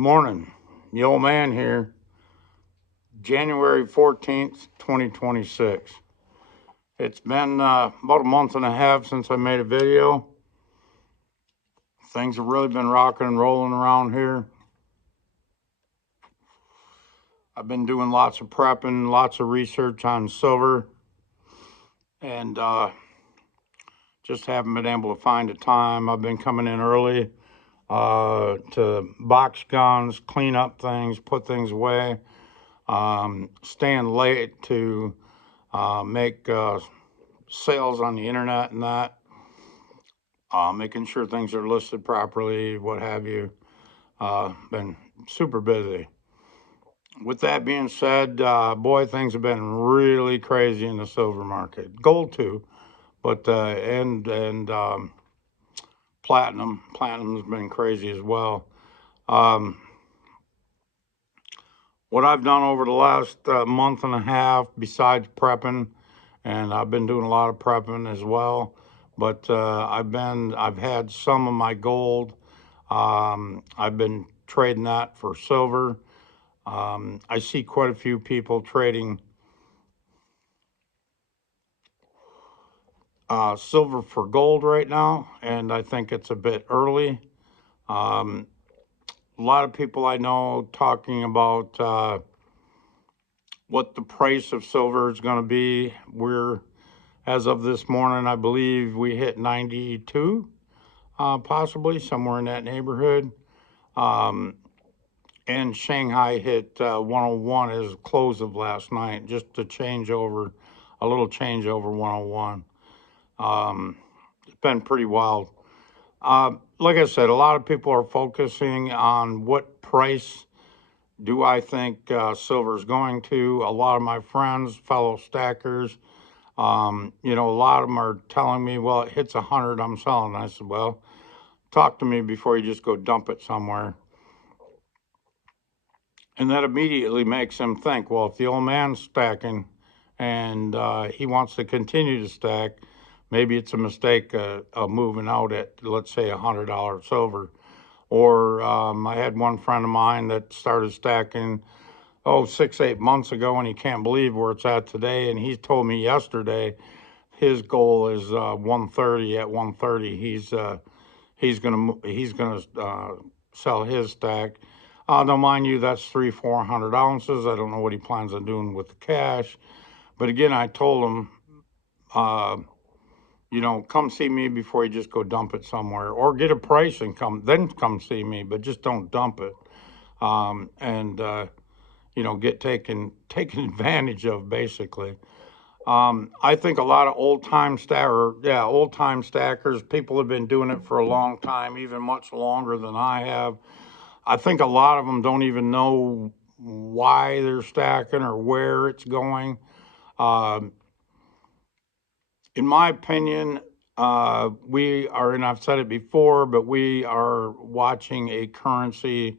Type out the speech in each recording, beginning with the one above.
Morning, the old man here, January 14th, 2026. It's been about a month and a half since I made a video. Things have really been rocking and rolling around here. I've been doing lots of prepping, lots of research on silver, and just haven't been able to find a time. I've been coming in early to box guns, clean up things, put things away, staying late to make sales on the internet and that, making sure things are listed properly, what have you. Been super busy. With that being said, boy, things have been really crazy in the silver market. Gold too, but and platinum's been crazy as well. What I've done over the last month and a half, besides prepping, and I've been doing a lot of prepping as well, but I've had some of my gold. I've been trading that for silver. I see quite a few people trading silver for gold right now, and I think it's a bit early. A lot of people I know talking about what the price of silver is going to be. As of this morning, I believe we hit 92, possibly somewhere in that neighborhood. And Shanghai hit 101 as close of last night, just a little change over 101. It's been pretty wild. Like I said, a lot of people are focusing on what price do I think silver is going to. A lot of my friends, fellow stackers, a lot of them are telling me, well, it hits 100, I'm selling. I said, well, talk to me before you just go dump it somewhere. And that immediately makes them think, well, if the old man's stacking and he wants to continue to stack, maybe it's a mistake of moving out at, let's say, $100 silver. Or I had one friend of mine that started stacking, 6-8 months ago, and he can't believe where it's at today. And he told me yesterday his goal is 130. At 130, he's gonna sell his stack. Now, mind you, that's 300-400 ounces. I don't know what he plans on doing with the cash. But again, I told him, come see me before you just go dump it somewhere, or get a price and come see me, but just don't dump it. Get taken advantage of, basically. I think a lot of old-time stackers, people have been doing it for a long time, even much longer than I have. I think a lot of them don't even know why they're stacking or where it's going. In my opinion, we are, and I've said it before, but we are watching a currency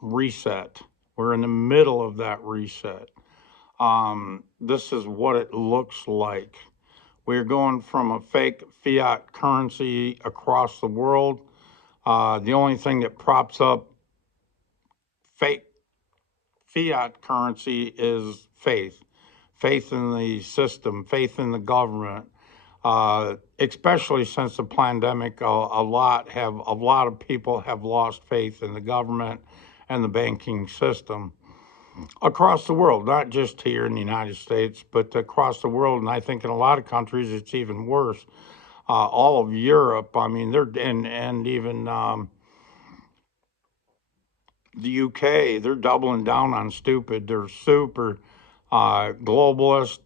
reset. We're in the middle of that reset. This is what it looks like. We're going from a fake fiat currency across the world. The only thing that props up fake fiat currency is faith in the system, faith in the government. Especially since the pandemic, a lot of people have lost faith in the government and the banking system across the world, not just here in the United States, but across the world. And I think in a lot of countries it's even worse. All of Europe, I mean, and even the UK, they're doubling down on stupid. They're super globalist.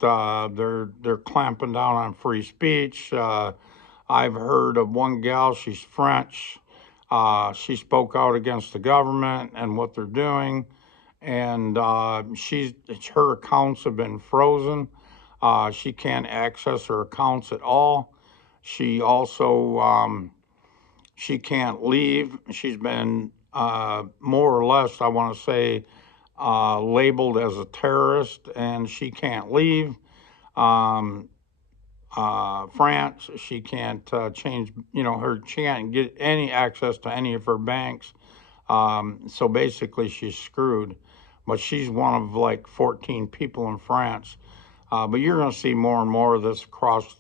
They're clamping down on free speech. I've heard of one gal, she's French. She spoke out against the government and what they're doing, and her accounts have been frozen. She can't access her accounts at all. She also she can't leave. She's been more or less, I want to say, labeled as a terrorist, and she can't leave. France, she can't change, she can't get any access to any of her banks. So basically, she's screwed. But she's one of like 14 people in France. But you're going to see more and more of this across,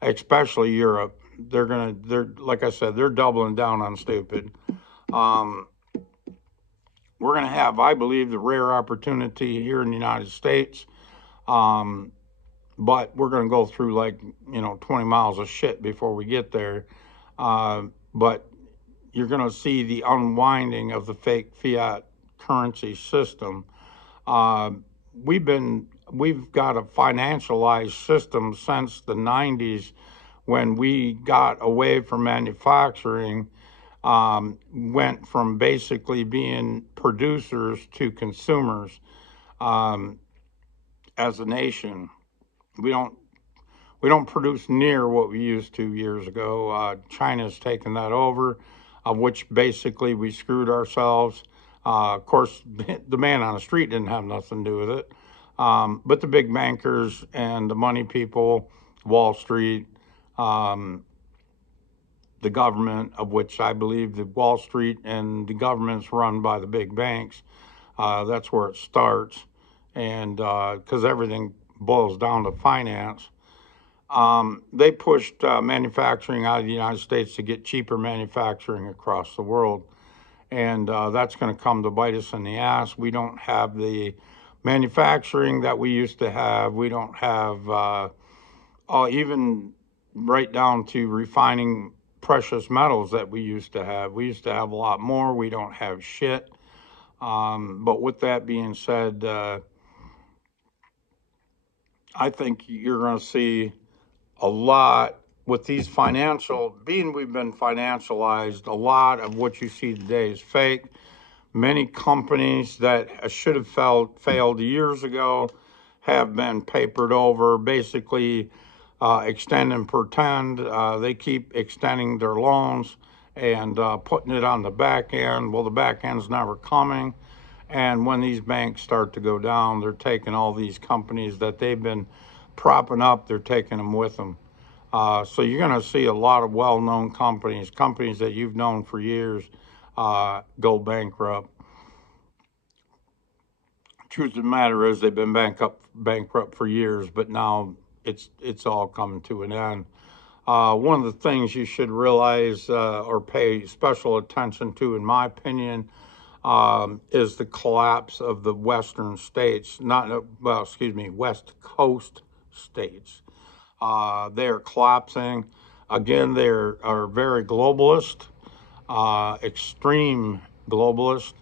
especially Europe. They're like I said, they're doubling down on stupid. Um, we're going to have, I believe, the rare opportunity here in the United States. Um, but we're going to go through like 20 miles of shit before we get there. But you're going to see the unwinding of the fake fiat currency system. Uh, we've got a financialized system since the 90s when we got away from manufacturing, went from basically being producers to consumers. um, as a nation. We don't we don't produce near what we used to years ago. China's taken that over, of which basically we screwed ourselves. Of course, the man on the street didn't have nothing to do with it, but the big bankers and the money people, Wall Street, um, the government, of which I believe the Wall Street and the government's run by the big banks. That's where it starts, and because everything boils down to finance. They pushed manufacturing out of the United States to get cheaper manufacturing across the world. And that's going to come to bite us in the ass. We don't have the manufacturing that we used to have. We don't have, even right down to refining precious metals that we used to have. We used to have a lot more. We don't have shit. But with that being said, I think you're going to see a lot with these financial, being we've been financialized, a lot of what you see today is fake. Many companies that should have failed years ago have been papered over, basically extend and pretend. They keep extending their loans and putting it on the back end. Well, the back end's never coming. And when these banks start to go down, they're taking all these companies that they've been propping up, they're taking them with them. So you're going to see a lot of well-known companies that you've known for years, go bankrupt. Truth of the matter is they've been bankrupt for years, but now it's all coming to an end. One of the things you should realize, or pay special attention to, in my opinion, is the collapse of the Western states, West Coast states. They are collapsing. Again, they are very globalist, extreme globalist,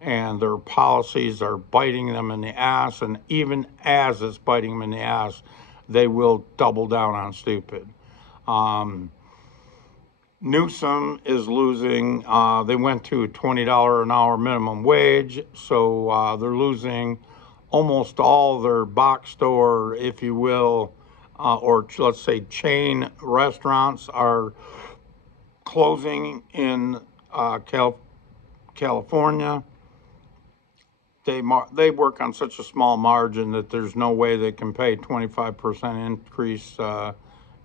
and their policies are biting them in the ass. And even as it's biting them in the ass, they will double down on stupid. Um, Newsom is losing. They went to a $20 an hour minimum wage, so they're losing almost all their box store, if you will, or let's say chain restaurants are closing in California. They work on such a small margin that there's no way they can pay 25% increase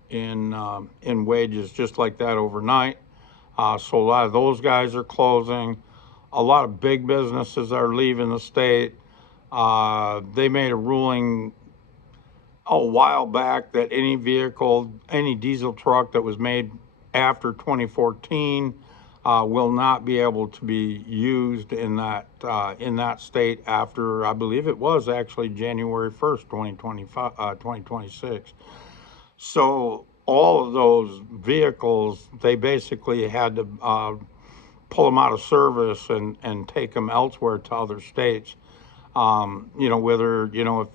in wages just like that overnight. So a lot of those guys are closing. A lot of big businesses are leaving the state. They made a ruling a while back that any vehicle, any diesel truck that was made after 2014 will not be able to be used in that state after, I believe it was actually January 1st, 2025, 2026. So all of those vehicles, they basically had to pull them out of service and take them elsewhere to other states. Whether, if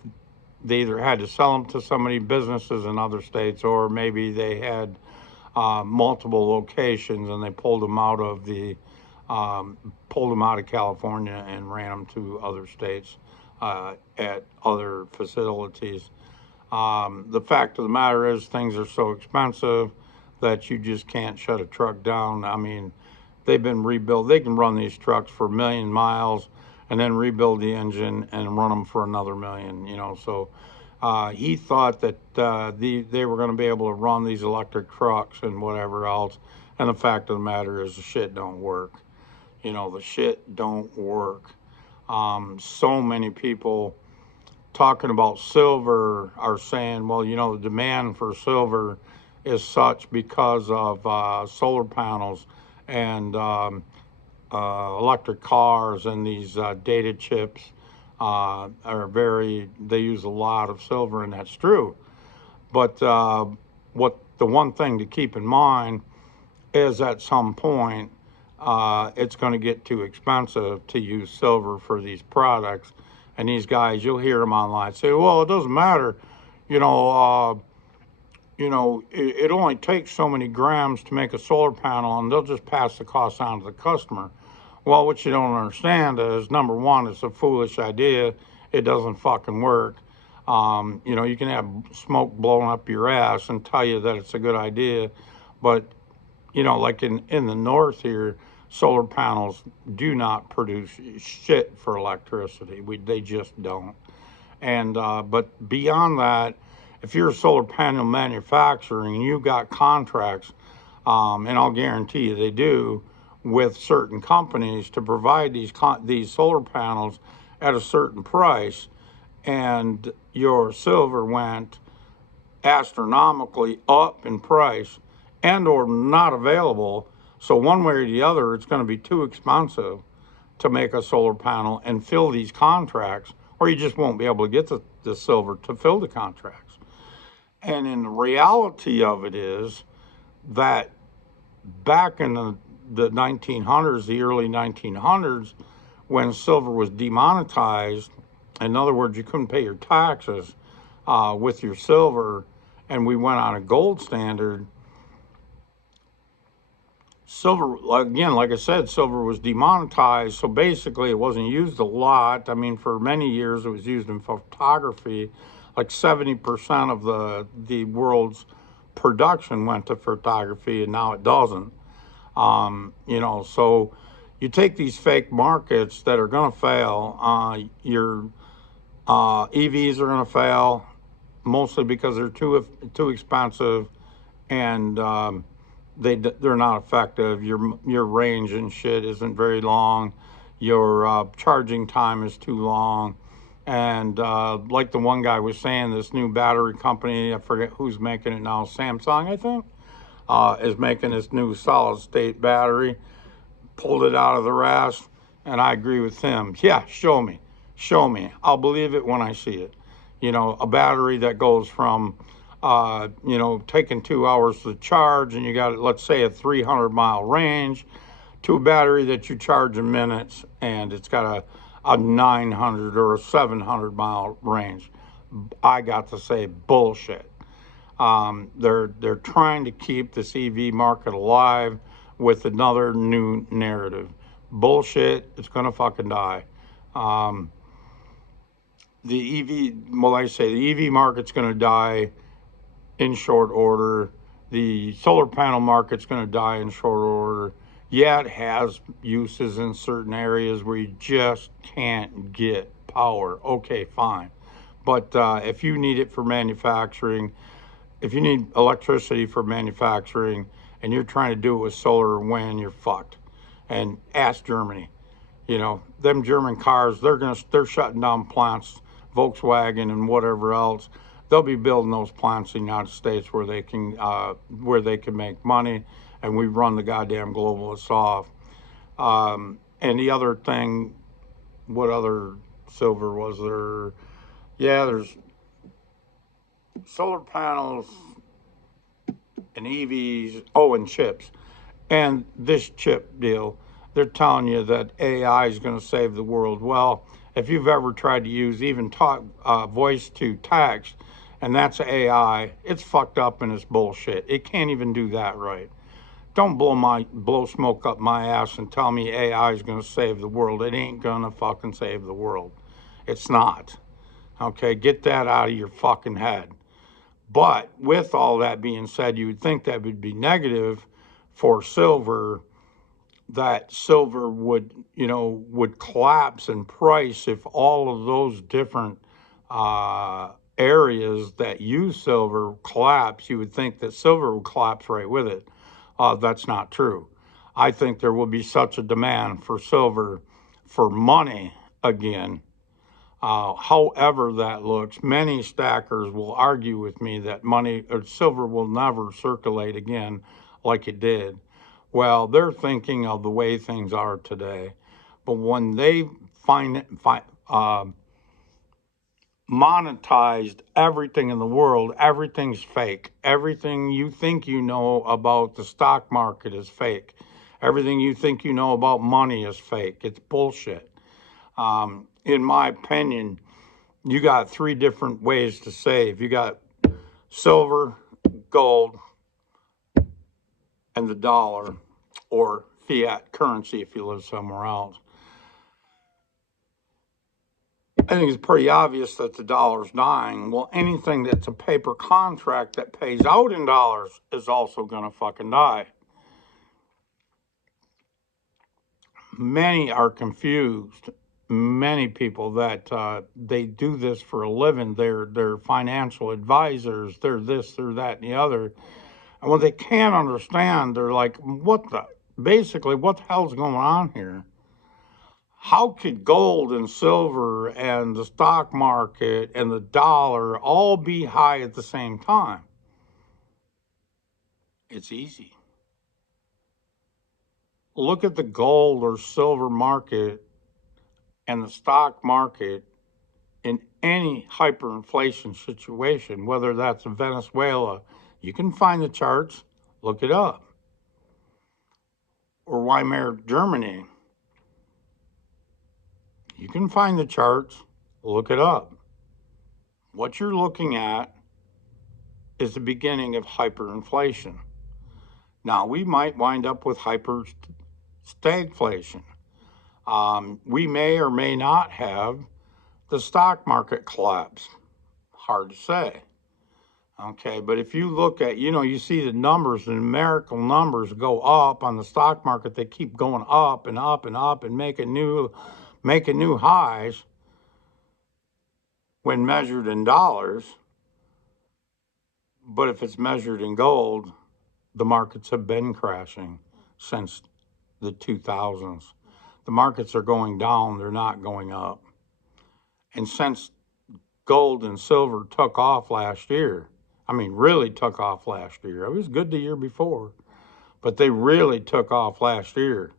they either had to sell them to somebody, businesses in other states, or maybe they had multiple locations and they pulled them out of California and ran them to other states at other facilities. The fact of the matter is things are so expensive that you just can't shut a truck down. I mean, they've been rebuilt. They can run these trucks for 1,000,000 miles and then rebuild the engine and run them for another million. So he thought that they were going to be able to run these electric trucks and whatever else. And the fact of the matter is the shit don't work. The shit don't work. So many people talking about silver are saying, well, the demand for silver is such because of solar panels and electric cars, and these data chips they use a lot of silver, and that's true. But what the one thing to keep in mind is at some point it's going to get too expensive to use silver for these products. And these guys, you'll hear them online say, well, it doesn't matter. You know, it only takes so many grams to make a solar panel, and they'll just pass the cost on to the customer. Well, what you don't understand is, number one, it's a foolish idea. It doesn't fucking work. You can have smoke blowing up your ass and tell you that it's a good idea, but like in the north here, solar panels do not produce shit for electricity. They just don't. And but beyond that, if you're a solar panel manufacturer and you got contracts, and I'll guarantee you they do, with certain companies to provide these solar panels at a certain price, and your silver went astronomically up in price and or not available, so one way or the other it's going to be too expensive to make a solar panel and fill these contracts, or you just won't be able to get the silver to fill the contracts. And in the reality of it is that back in the 1900s, the early 1900s, when silver was demonetized, in other words, you couldn't pay your taxes with your silver, and we went on a gold standard. Silver, again, like I said, silver was demonetized, so basically it wasn't used a lot. I mean, for many years it was used in photography. Like 70% of the world's production went to photography, and now it doesn't. So you take these fake markets that are going to fail. Your EVs are going to fail, mostly because they're too expensive, and they're not effective. Your range and shit isn't very long. Your charging time is too long. And like the one guy was saying, this new battery company, I forget who's making it now, Samsung, I think, is making this new solid state battery. Pulled it out of the ass, and I agree with him. Yeah, show me. Show me. I'll believe it when I see it. A battery that goes from taking 2 hours to charge, and you got, let's say, a 300-mile range, to a battery that you charge in minutes, and it's got a 900 or a 700-mile range. I got to say, bullshit. They're trying to keep this EV market alive with another new narrative. Bullshit. It's gonna fucking die. The EV market's gonna die in short order. The solar panel market's going to die in short order. Yeah, it has uses in certain areas where you just can't get power. Okay, fine. But if you need it for manufacturing, if you need electricity for manufacturing, and you're trying to do it with solar or wind, you're fucked. And ask Germany. Them German cars, they're shutting down plants, Volkswagen and whatever else. They'll be building those plants in the United States where they can make money, and we run the goddamn globalists off. And the other thing, what other silver was there? Yeah, there's solar panels and EVs. Oh, and chips. And this chip deal, they're telling you that AI is going to save the world. Well, if you've ever tried to use even voice to text, and that's AI, it's fucked up and it's bullshit. It can't even do that right. Don't blow smoke up my ass and tell me AI is going to save the world. It ain't going to fucking save the world. It's not. Okay, get that out of your fucking head. But with all that being said, you would think that would be negative for silver, that silver would collapse in price if all of those different areas that use silver collapse. You would think that silver would collapse right with it. That's not true. I think there will be such a demand for silver for money again. However that looks, many stackers will argue with me that money or silver will never circulate again like it did. Well, they're thinking of the way things are today, but when they uh, monetized everything in the world, everything's fake. Everything you think you know about the stock market is fake. Everything you think you know about money is fake. It's bullshit. In my opinion, you got three different ways to save. You got silver, gold, and the dollar, or fiat currency if you live somewhere else. I think it's pretty obvious that the dollar's dying. Well, anything that's a paper contract that pays out in dollars is also going to fucking die. Many are confused. Many people that they do this for a living. They're financial advisors. They're this, they're that, and the other. And when they can't understand, they're like, basically, what the hell's going on here? How could gold and silver and the stock market and the dollar all be high at the same time? It's easy. Look at the gold or silver market and the stock market in any hyperinflation situation, whether that's Venezuela. You can find the charts, look it up. Or Weimar Germany. You can find the charts, look it up. What you're looking at is the beginning of hyperinflation. Now, we might wind up with stagflation. We may or may not have the stock market collapse. Hard to say. Okay, but if you look at, you see the numbers, the numerical numbers go up on the stock market. They keep going up and up and up and making new highs when measured in dollars. But if it's measured in gold, the markets have been crashing since the 2000s. The markets are going down, they're not going up. And since gold and silver took off last year, really took off last year. It was good the year before, but they really took off last year.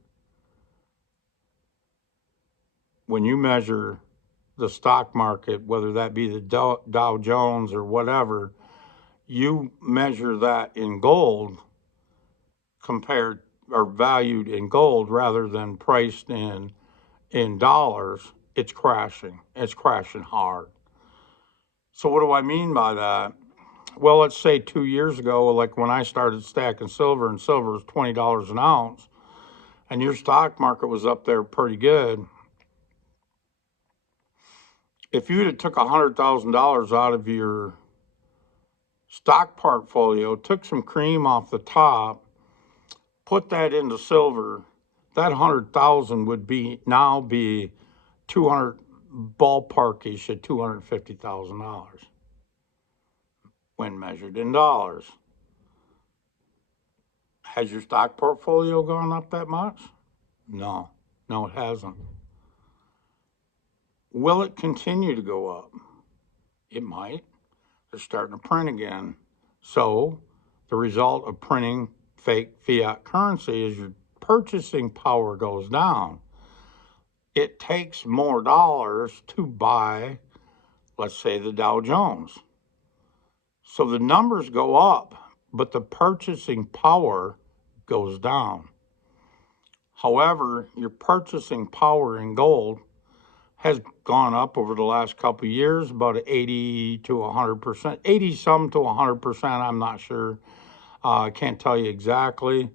When you measure the stock market, whether that be the Dow Jones or whatever, you measure that in gold compared or valued in gold rather than priced in dollars, it's crashing. It's crashing hard. So what do I mean by that? Well, let's say 2 years ago, like when I started stacking silver and silver was $20 an ounce, and your stock market was up there pretty good. If you'd have took $100,000 out of your stock portfolio, took some cream off the top, put that into silver, that 100,000 would be 200 ballparkish at $250,000 when measured in dollars. Has your stock portfolio gone up that much? No, it hasn't. Will it continue to go up? It might. They're starting to print again. So the result of printing fake fiat currency is your purchasing power goes down. It takes more dollars to buy, let's say, the Dow Jones. So the numbers go up, but the purchasing power goes down. However, your purchasing power in gold has gone up over the last couple of years, about 80 to 100%, 80 some to 100%, I'm not sure. I can't tell you exactly.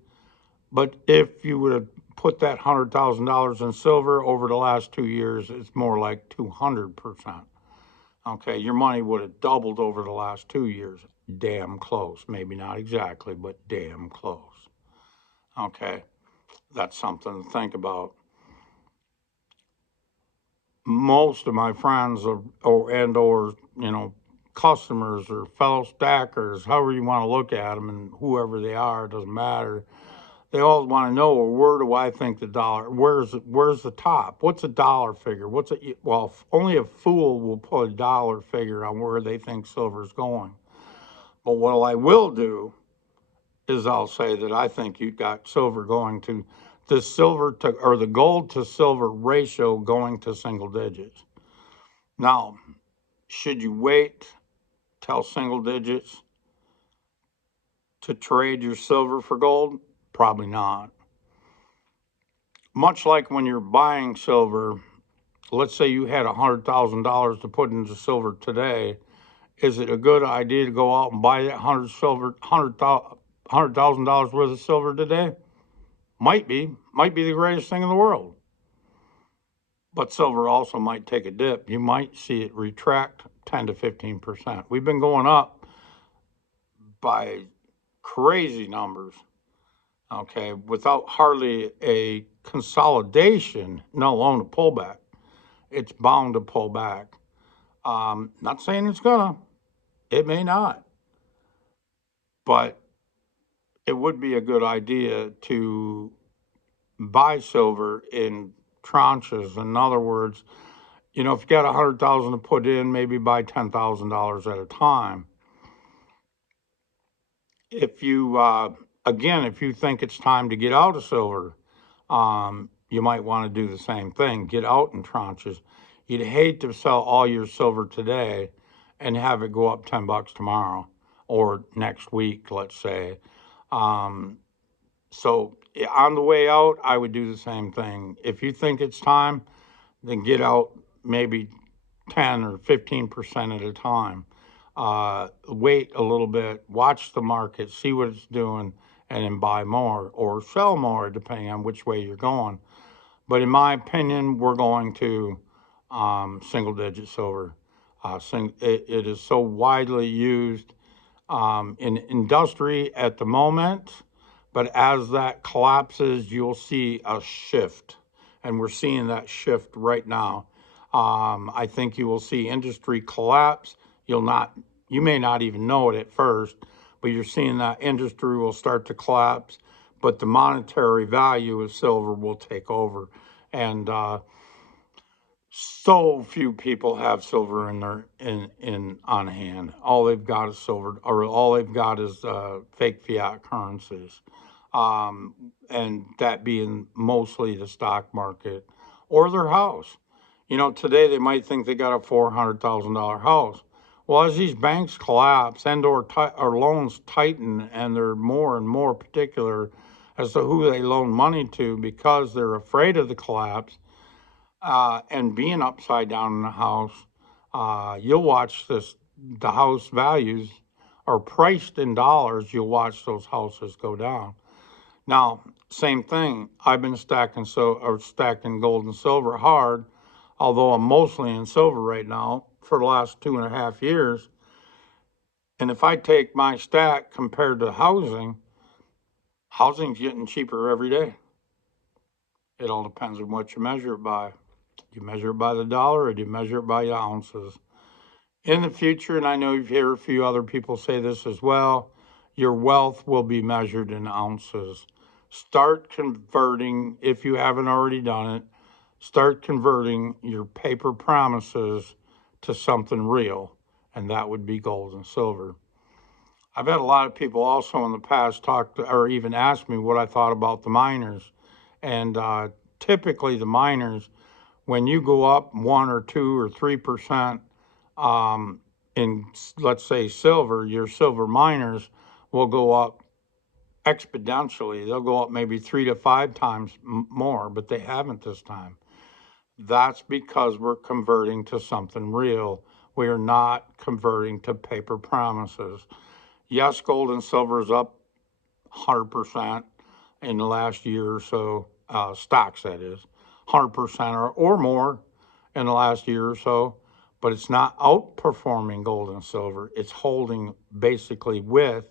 But if you would have put that $100,000 in silver over the last 2 years, it's more like 200%. Okay, your money would have doubled over the last 2 years. Damn close. Maybe not exactly, but damn close. Okay, that's something to think about. Most of my friends or customers or fellow stackers, however you want to look at them, and whoever they are, it doesn't matter. They always want to know, well, where do I think the dollar? Where's the top? What's a dollar figure? Well, only a fool will put a dollar figure on where they think silver's going. But what I will do is I'll say that I think you've got silver going to the silver to or the gold to silver ratio going to single digits. Now, should you wait till single digits to trade your silver for gold? Probably not. Much like when you're buying silver, let's say you had $100,000 to put into silver today. Is it a good idea to go out and buy that $100,000 worth of silver today? Might be the greatest thing in the world. But silver also might take a dip. You might see it retract 10 to 15%. We've been going up by crazy numbers, okay, without hardly a consolidation, let alone a pullback. It's bound to pull back. Not saying it's gonna, it may not, but it would be a good idea to buy silver in tranches. In other words, if you got 100,000 to put in, maybe buy $10,000 at a time. If you again, if you think it's time to get out of silver, you might want to do the same thing. Get out in tranches. You'd hate to sell all your silver today and have it go up $10 tomorrow or next week, let's say. So on the way out, I would do the same thing. If you think it's time, then get out maybe 10 or 15% at a time. Wait a little bit, watch the market, see what it's doing, and then buy more or sell more, depending on which way you're going. But in my opinion, we're going to single digit silver. It is so widely used in industry at the moment, but as that collapses, you'll see a shift. And we're seeing that shift right now. I think you will see industry collapse. You may not even know it at first, but you're seeing that industry will start to collapse, but the monetary value of silver will take over. And so few people have silver in their in on hand. All they've got is silver, or all they've got is fake fiat currencies, and that being mostly the stock market or their house. Today they might think they got a $400,000 house. Well, as these banks collapse or loans tighten, and they're more and more particular as to who they loan money to because they're afraid of the collapse and being upside down in the house, you'll watch the house values are priced in dollars. You'll watch those houses go down. Now, same thing. I've been stacking gold and silver hard, although I'm mostly in silver right now for the last 2.5 years. And if I take my stack compared to housing's getting cheaper every day. It all depends on what you measure it by. Do you measure it by the dollar or do you measure it by the ounces? In the future, and I know you've heard a few other people say this as well, your wealth will be measured in ounces. Start converting, if you haven't already done it, start converting your paper promises to something real, and that would be gold and silver. I've had a lot of people also in the past or even ask me what I thought about the miners. And typically, the miners, when you go up 1 or 2 or 3% in, let's say, silver, your silver miners will go up exponentially. They'll go up maybe 3 to 5 times more, but they haven't this time. That's because we're converting to something real. We are not converting to paper promises. Yes, gold and silver is up 100% in the last year or so, stocks that is, 100% or more in the last year or so, but it's not outperforming gold and silver. It's holding basically with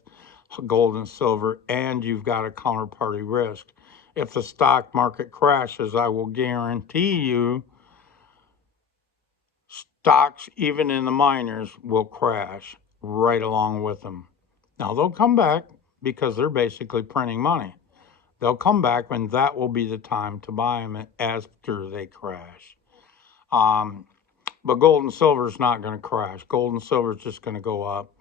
gold and silver, and you've got a counterparty risk. If the stock market crashes, I will guarantee you stocks, even in the miners, will crash right along with them. Now, they'll come back because they're basically printing money. They'll come back, and that will be the time to buy them after they crash. Um, but gold and silver is not going to crash. Gold and silver is just going to go up.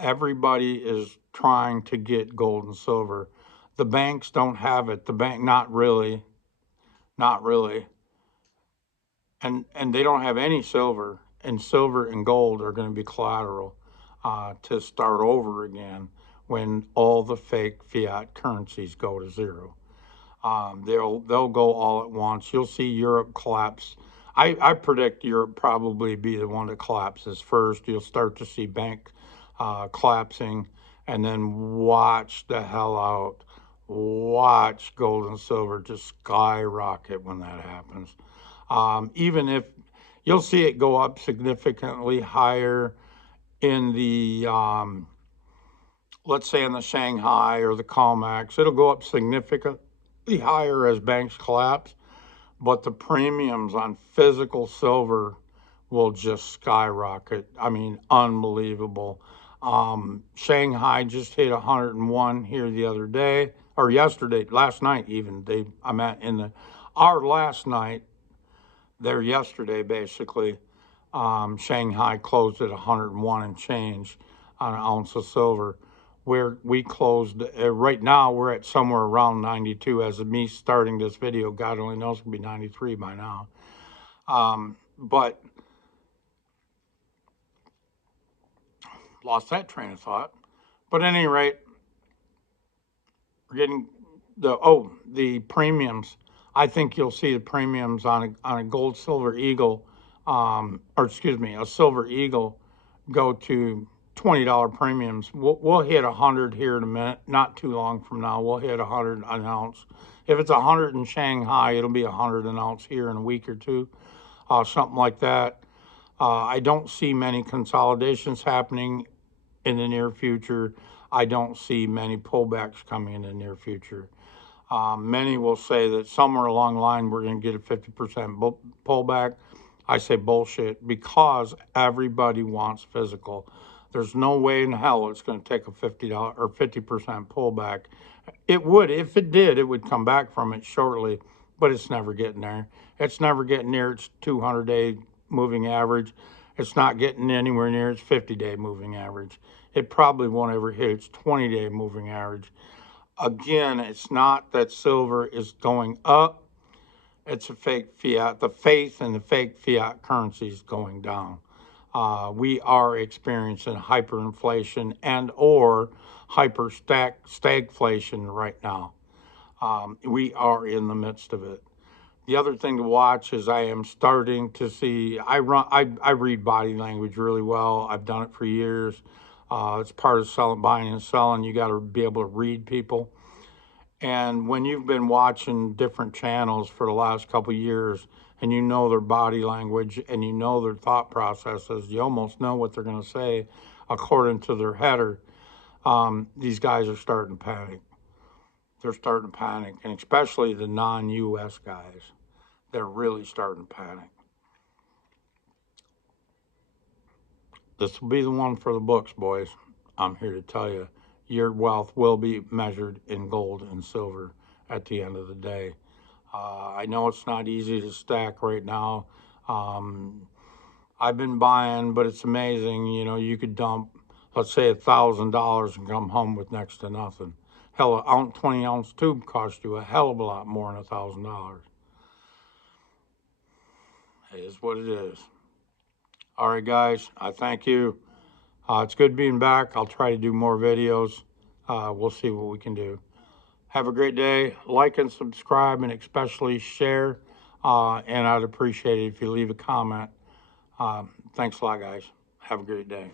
Everybody is trying to get gold and silver. The banks don't have it. The bank, not really, not really, and they don't have any silver. And silver and gold are going to be collateral to start over again when all the fake fiat currencies go to zero. They'll go all at once. You'll see Europe collapse. I predict Europe probably be the one that collapses first. You'll start to see bank collapsing, and then watch the hell out. Watch gold and silver just skyrocket when that happens. Even if you'll see it go up significantly higher in the let's say in the Shanghai or the COMEX, it'll go up significantly higher as banks collapse, but the premiums on physical silver will just skyrocket. I mean, unbelievable. Shanghai just hit 101 here the other day, or yesterday, last night even. I'm at in our last night there yesterday, basically. Shanghai closed at 101 and change on an ounce of silver. Where we closed right now, we're at somewhere around 92 as of me starting this video. God only knows, it could be 93 by now. But lost that train of thought. But at any rate, we're getting the premiums. I think you'll see the premiums on a gold silver eagle, or excuse me, a silver eagle, go to $20 premiums. We'll hit 100 here in a minute. Not too long from now, we'll hit 100 an ounce. If it's 100 in Shanghai, it'll be 100 an ounce here in a week or two, something like that. I don't see many consolidations happening in the near future. I don't see many pullbacks coming in the near future. Many will say that somewhere along the line we're going to get a 50% pullback. I say bullshit, because everybody wants physical. There's no way in hell it's going to take a $50 or 50% pullback. It would, if it did, it would come back from it shortly, but it's never getting there. It's never getting near its 200-day moving average. It's not getting anywhere near its 50-day moving average. It probably won't ever hit its 20-day moving average. Again, it's not that silver is going up. It's a fake fiat. The faith in the fake fiat currency is going down. We are experiencing hyperinflation and or stagflation right now. We are in the midst of it. The other thing to watch is I am starting to see, I read body language really well. I've done it for years. It's part of buying and selling. You got to be able to read people. And when you've been watching different channels for the last couple of years, and you know their body language and you know their thought processes, you almost know what they're going to say according to their header. These guys are starting to panic. They're starting to panic, and especially the non-U.S. guys. They're really starting to panic. This will be the one for the books, boys. I'm here to tell you, your wealth will be measured in gold and silver at the end of the day. I know it's not easy to stack right now. I've been buying, but it's amazing. You know, you could dump, let's say, $1,000 and come home with next to nothing. Hell, a 20-ounce tube cost you a hell of a lot more than $1,000. It is what it is. All right, guys, I thank you. It's good being back. I'll try to do more videos. We'll see what we can do. Have a great day. Like and subscribe, and especially share. And I'd appreciate it if you leave a comment. Thanks a lot, guys. Have a great day.